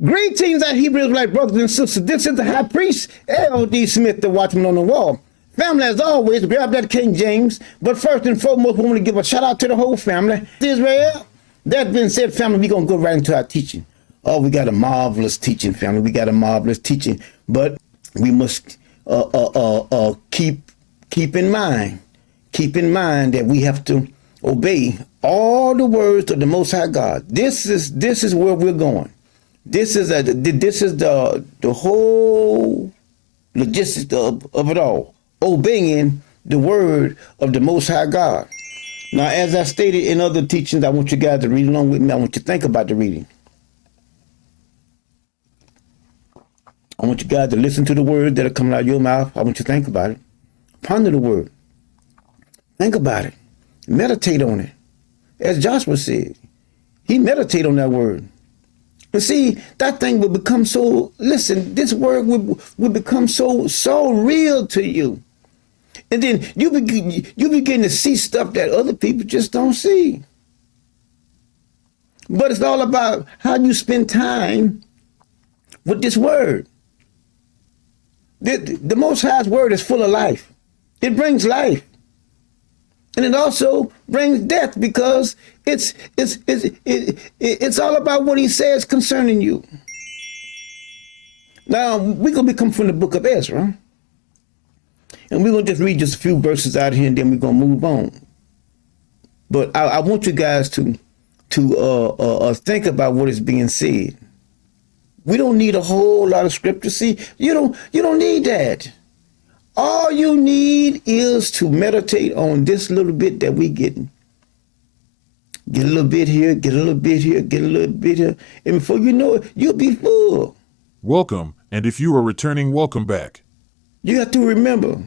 Greetings, our Hebrew Israelite brothers and sisters. This is the high priest, L.D. Smith, the watchman on the wall. Family, as always, grab that King James. But first and foremost, we want to give a shout out to the whole family. Israel, that being said, family, we're going to go right into our teaching. Oh, we got a marvelous teaching, family. We got a marvelous teaching. But we must keep in mind that we have to obey all the words of the Most High God. This is where we're going. This is the whole logistics of it all. Obeying the word of the Most High God. Now, as I stated in other teachings, I want you guys to read along with me. I want you to think about the reading. I want you guys to listen to the words that are coming out of your mouth. I want you to think about it. Ponder the word. Think about it. Meditate on it. As Joshua said, he meditated on that word. And see, that thing will become so, listen, this word will become so real to you. And then you begin to see stuff that other people just don't see. But it's all about how you spend time with this word. The Most High's word is full of life. It brings life. And it also brings death because it's all about what he says concerning you. Now, we're going to come from the book of Ezra. And we're going to just read just a few verses out here and then we're going to move on. But I want you guys to think about what is being said. We don't need a whole lot of scripture. See, you don't need that. All you need is to meditate on this little bit that we getting. Get a little bit here, get a little bit here, get a little bit here. And before you know it, you'll be full. Welcome, and if you are returning, welcome back. You have to remember,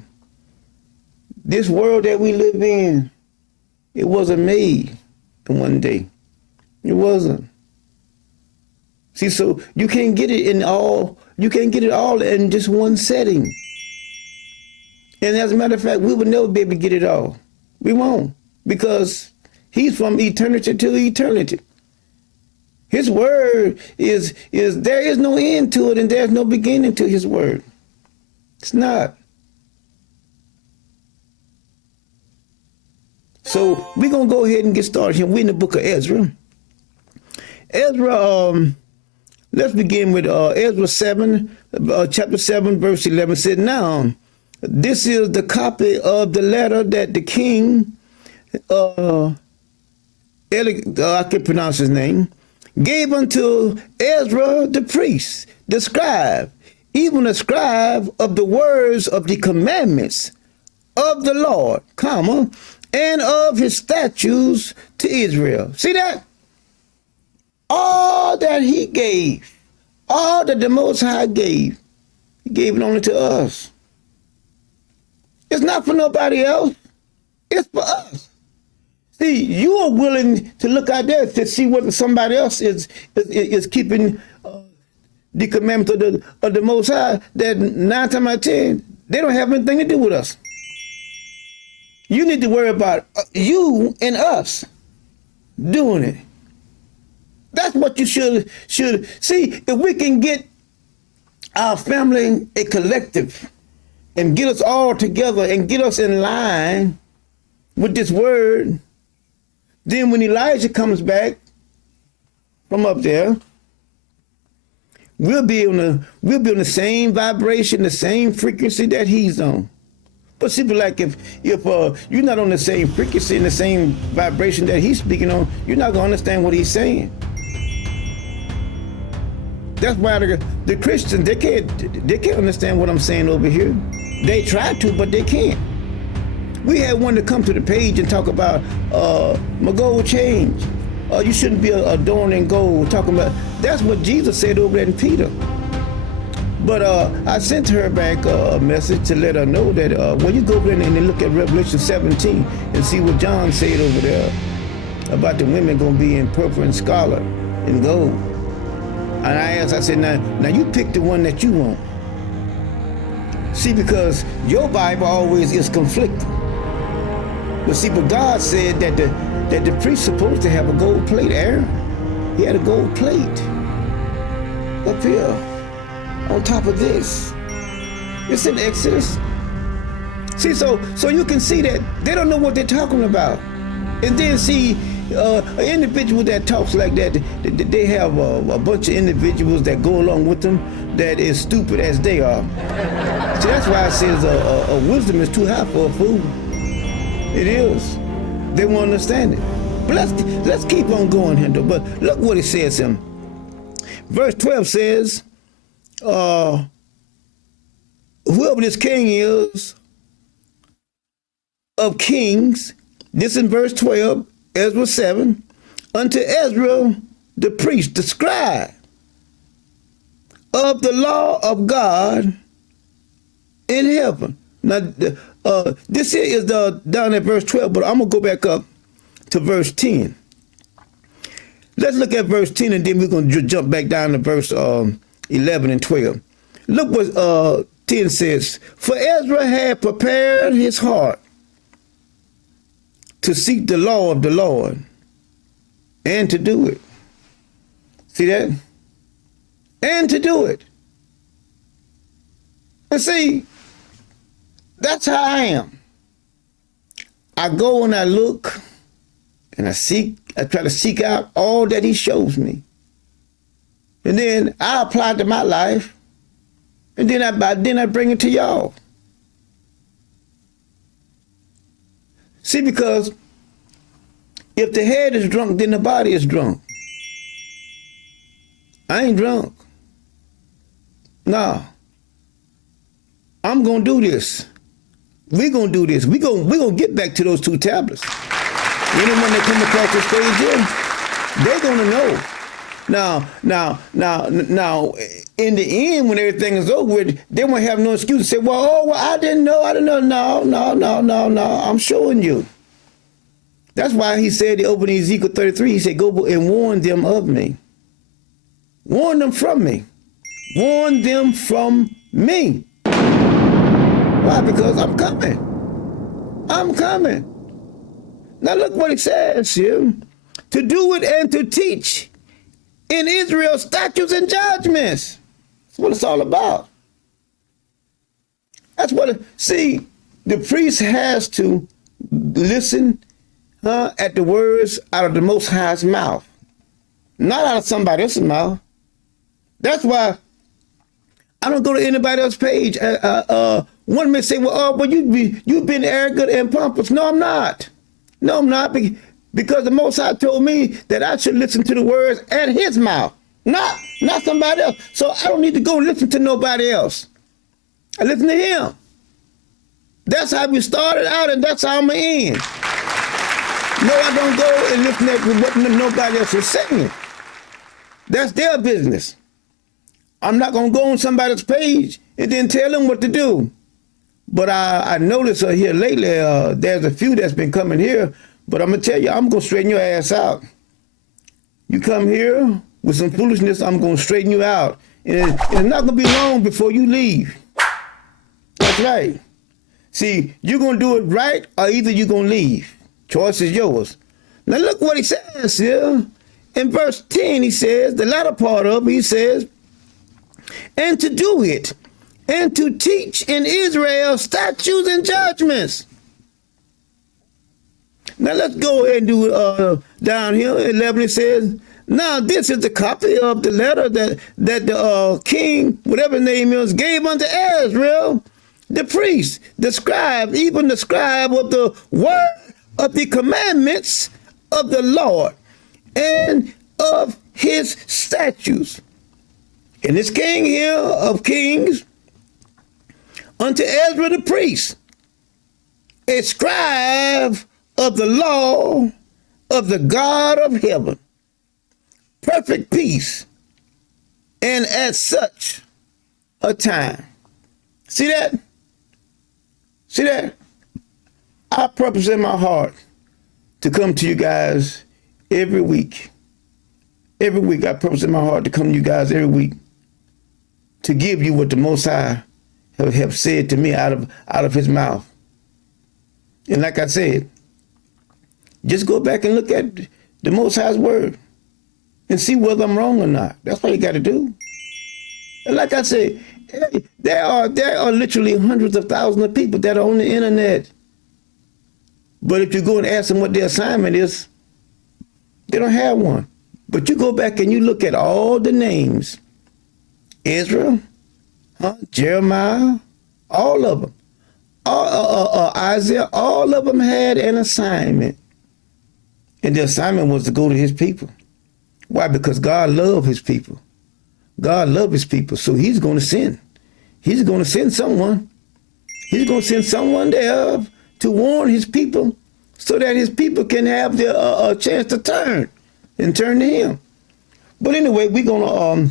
this world that we live in, it wasn't made in one day. It wasn't. See, so you can't get it all in just one setting. And as a matter of fact, we will never be able to get it all. We won't, because he's from eternity to eternity. His word is there is no end to it, and there's no beginning to his word. It's not. So we're going to go ahead and get started here. We're in the book of Ezra. Ezra, let's begin with Ezra 7, chapter 7, verse 11. It said, now, this is the copy of the letter that the king, I can pronounce his name, gave unto Ezra the priest, the scribe, even a scribe of the words of the commandments of the Lord, comma, and of his statutes to Israel. See that? All that he gave, all that the Most High gave, he gave it only to us. It's not for nobody else. It's for us. See, you are willing to look out there to see whether somebody else is keeping the commandments of the Most High, that 9 times out of 10, they don't have anything to do with us. You need to worry about you and us doing it. That's what you should see. If we can get our family a collective and get us all together and get us in line with this word, then when Elijah comes back from up there, we'll be on the same vibration, the same frequency that he's on. But see, like if you're not on the same frequency and the same vibration that he's speaking on, you're not gonna understand what he's saying. That's why the Christians, they can't understand what I'm saying over here. They try to, but they can't. We had one to come to the page and talk about my gold change. You shouldn't be adorned in gold. Talking about, that's what Jesus said over there in Peter. But I sent her back a message to let her know that when you go over there and look at Revelation 17 and see what John said over there about the women going to be in purple and scarlet and gold. And I said, now you pick the one that you want. See, because your Bible always is conflicting. But see, but God said that the priest supposed to have a gold plate, Aaron. He had a gold plate. up here on top of this. It's in Exodus. See, so you can see that they don't know what they're talking about. And then see, an individual that talks like that, they have a bunch of individuals that go along with them that is stupid as they are. So that's why it says a wisdom is too high for a fool. It is. They won't understand it. But let's keep on going here, though. But look what it says in verse 12 says, whoever this king is of kings, this in verse 12, Ezra 7, unto Ezra the priest, the scribe of the law of God in heaven. Now, this here is down at verse 12, but I'm going to go back up to verse 10. Let's look at verse 10, and then we're going to jump back down to verse 11 and 12. Look what 10 says. For Ezra had prepared his heart to seek the law of the Lord and to do it. See that? And to do it. And see, that's how I am. I go and I look and I try to seek out all that he shows me. And then I apply it to my life. And then I bring it to y'all. See, because if the head is drunk, then the body is drunk. I ain't drunk. Nah. I'm going to do this. We're going to do this. We're going to get back to those 2 tablets. Anyone that come across the stage here, they're going to know. Now, in the end, when everything is over with, they won't have no excuse to say, well, I didn't know. No. I'm showing you. That's why he said, he opened Ezekiel 33, he said, go and warn them of me. Warn them from me. Warn them from me. Why? Because I'm coming. I'm coming. Now look what it says here. To do it and to teach in Israel statutes and judgments. That's what it's all about. That's what see, the priest has to listen at the words out of the Most High's mouth, not out of somebody else's mouth. That's why I don't go to anybody else's page. One may say, well, you've been arrogant and pompous. No, I'm not. No, I'm not. Because the Most High told me that I should listen to the words at his mouth, not somebody else. So I don't need to go listen to nobody else. I listen to him. That's how we started out, and that's how I'm going to end. No, I don't go and listen at what nobody else is saying. That's their business. I'm not going to go on somebody's page and then tell them what to do. But I noticed here lately, there's a few that's been coming here, but I'm going to tell you, I'm going to straighten your ass out. You come here with some foolishness, I'm going to straighten you out. And it's not going to be long before you leave. That's right. See, you're going to do it right, or either you're going to leave. Choice is yours. Now look what he says here. In verse 10, he says, the latter part of it, he says, and to do it, and to teach in Israel statutes and judgments. Now let's go ahead and do it down here. 11, it says, now this is the copy of the letter that the king, whatever his name is, gave unto Ezra, the priest, the scribe, even the scribe of the word of the commandments of the Lord and of his statutes. And this king here of kings, unto Ezra the priest, a scribe of the law of the God of heaven, perfect peace, and at such a time. See that? See that? I purpose in my heart to come to you guys every week. Every week I purpose in my heart to come to you guys every week to give you what the Most High have said to me out of his mouth. And like I said, just go back and look at the Most High's word and see whether I'm wrong or not. That's what you got to do. And like I said, there are literally hundreds of thousands of people that are on the internet. But if you go and ask them what their assignment is, they don't have one. But you go back and you look at all the names, Israel, Jeremiah, all of them, Isaiah, all of them had an assignment. And the assignment was to go to his people. Why? Because God loved his people. God loved his people, so he's going to send. He's going to send someone. He's going to send someone there to warn his people so that his people can have a chance to turn to him. But anyway, we're gonna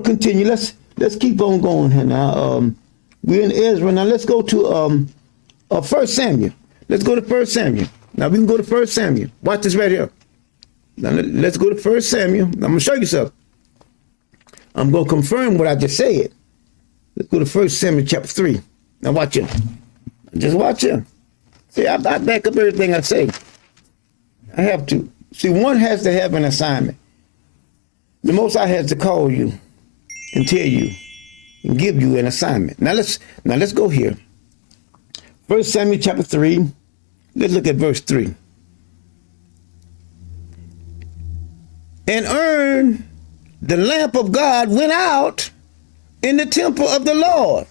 continue. Let's keep on going here now. We're in Ezra now. Let's go to 1 Samuel. Let's go to 1 Samuel. Now we can go to 1 Samuel. Watch this right here. Now let's go to 1 Samuel. I'm gonna show you something. I'm gonna confirm what I just said. Let's go to 1 Samuel chapter 3. Now watch it. Just watch it. See, I back up everything I say. I have to. See, one has to have an assignment. The Most High has to call you and tell you and give you an assignment. Now let's go here. 1 Samuel chapter 3. Let's look at verse 3. And the lamp of God went out in the temple of the Lord,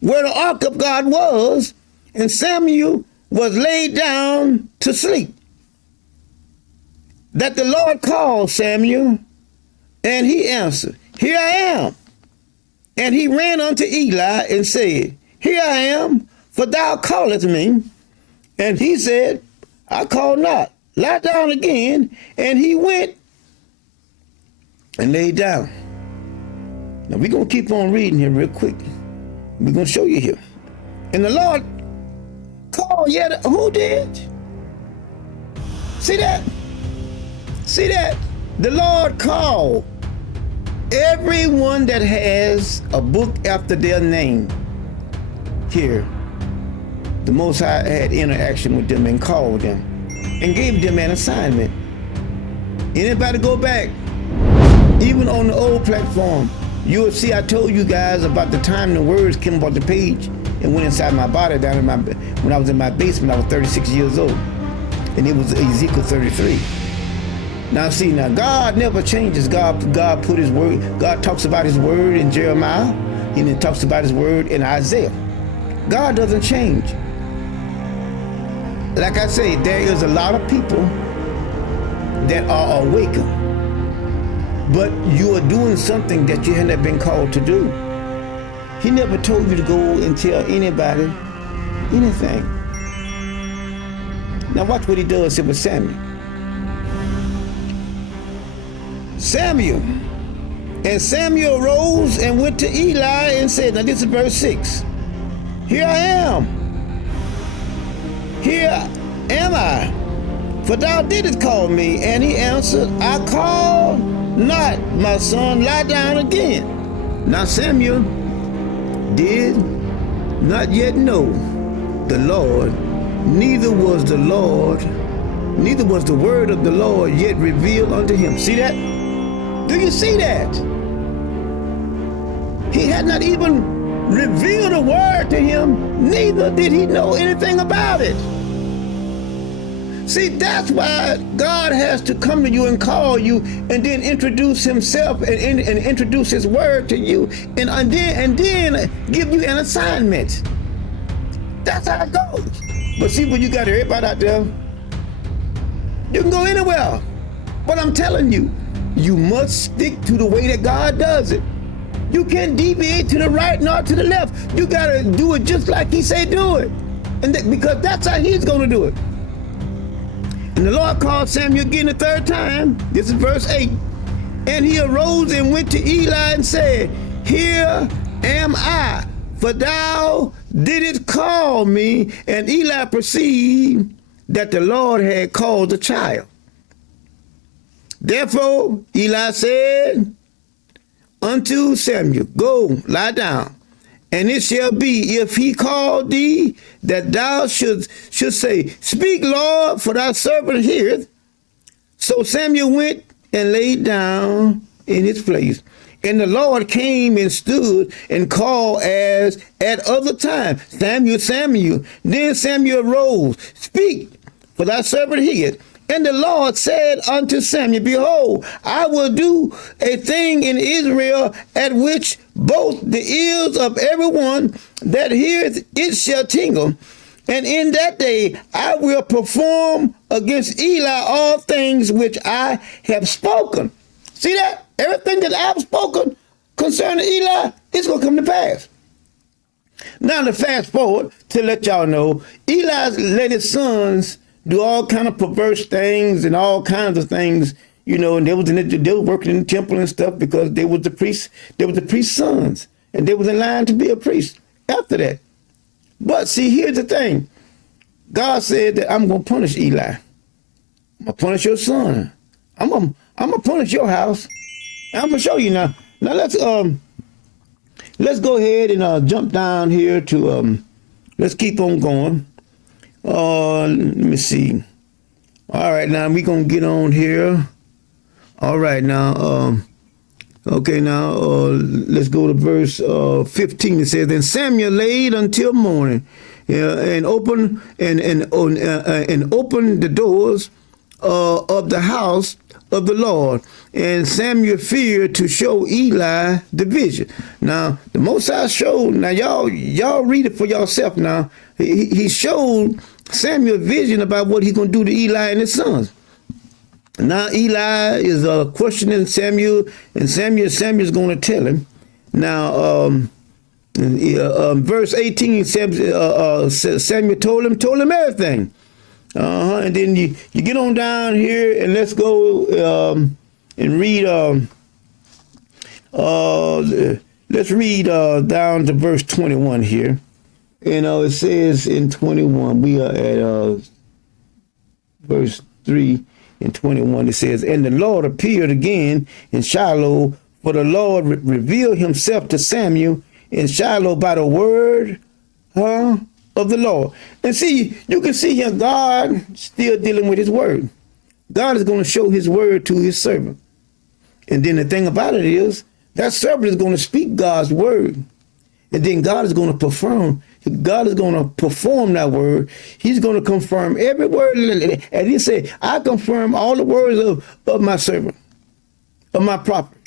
where the ark of God was, and Samuel was laid down to sleep. That the Lord called Samuel, and he answered, Here I am. And he ran unto Eli and said, Here I am, for thou callest me. And he said, I call not. Lie down again. And he went and laid down. Now we're going to keep on reading here real quick. We're going to show you here. And the Lord called yet. Who did? See that? See that? The Lord called everyone that has a book after their name. Here, the Most High had interaction with them and called them and gave them an assignment. Anybody go back, even on the old platform, you will see I told you guys about the time the words came about the page and went inside my body down in my, when I was in my basement. I was 36 years old, and it was Ezekiel 33. Now see, now God never changes. God put his word, God talks about his word in Jeremiah, and he talks about his word in Isaiah. God doesn't change. Like I say, there is a lot of people that are awakened, but you are doing something that you had not been called to do. He never told you to go and tell anybody anything. Now watch what he does here with Samuel. And Samuel rose and went to Eli and said, now this is verse 6. Here I am. Here am I. For thou didst call me. And he answered, I called not, my son, lie down again. Now Samuel did not yet know the Lord, neither was the word of the Lord yet revealed unto him. See that? Do you see that? He had not even revealed a word to him, neither did he know anything about it. See, that's why God has to come to you and call you and then introduce himself and introduce his word to you and then give you an assignment. That's how it goes. But see, when you got everybody out there, you can go anywhere. But I'm telling you, you must stick to the way that God does it. You can't deviate to the right nor to the left. You got to do it just like he said do it. Because that's how he's going to do it. And the Lord called Samuel again the third time. This is verse 8. And he arose and went to Eli and said, Here am I, for thou didst call me. And Eli perceived that the Lord had called the child. Therefore Eli said unto Samuel, Go, lie down. And it shall be, if he call thee, that thou should say, Speak, Lord, for thy servant heareth. So Samuel went and laid down in his place. And the Lord came and stood and called as at other time, Samuel, Samuel. Then Samuel arose, speak, for thy servant heareth. And the Lord said unto Samuel, behold, I will do a thing in Israel at which both the ears of everyone that heareth it shall tingle. And in that day I will perform against Eli all things which I have spoken. See that? Everything that I've spoken concerning Eli, it's going to come to pass. Now to fast forward to let y'all know, Eli let his sons do all kind of perverse things and all kinds of things, you know, and they were working in the temple and stuff because they was the priest's sons, and they was in line to be a priest after that. But see, here's the thing. God said that I'm going to punish Eli. I'm going to punish your son. I'm going to punish your house. And I'm going to show you now. Now let's go ahead and jump down here to, let's keep on going. Let me see. All right, now we're going to get on here. All right, now, okay, now let's go to verse 15. It says, then Samuel laid until morning and opened the doors of the house of the Lord. And Samuel feared to show Eli the vision. Now, the Most High showed, now y'all read it for yourself now. He showed Samuel vision about what he's going to do to Eli and his sons. Now Eli is questioning Samuel, and Samuel's going to tell him. Now, verse 18, Samuel told him everything. And then you get on down here, and let's go and read. Let's read down to verse 21 here. It says in 21, we are at verse 3 and 21. It says, and the Lord appeared again in Shiloh, for the Lord revealed himself to Samuel in Shiloh by the word of the Lord. And see, you can see here God still dealing with his word. God is going to show his word to his servant. And then the thing about it is, that servant is going to speak God's word. And then God is going to perform that word. He's going to confirm every word. And he said, I confirm all the words of my servant, of my prophet.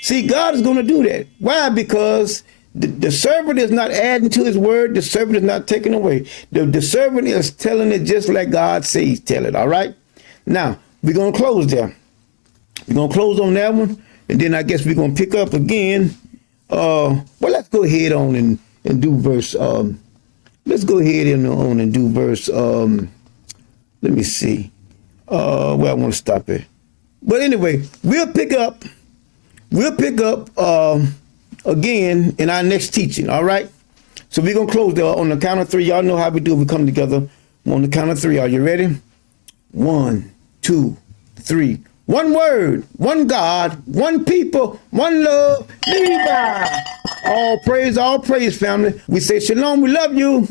See, God is going to do that. Why? Because the servant is not adding to his word. The servant is not taking away. The servant is telling it just like God says tell it. All right? Now, we're going to close there. We're going to close on that one. And then I guess we're going to pick up again. Well, let's go ahead on and do verse. Let's go ahead and do verse. Let me see. Where I want to stop it. But anyway, we'll pick up again in our next teaching. All right. So we're gonna close there on the count of three. Y'all know how we do. We come together on the count of three. Are you ready? 1, 2, 3. One word, one God, one people, one love. Levi. All praise, family. We say shalom. We love you.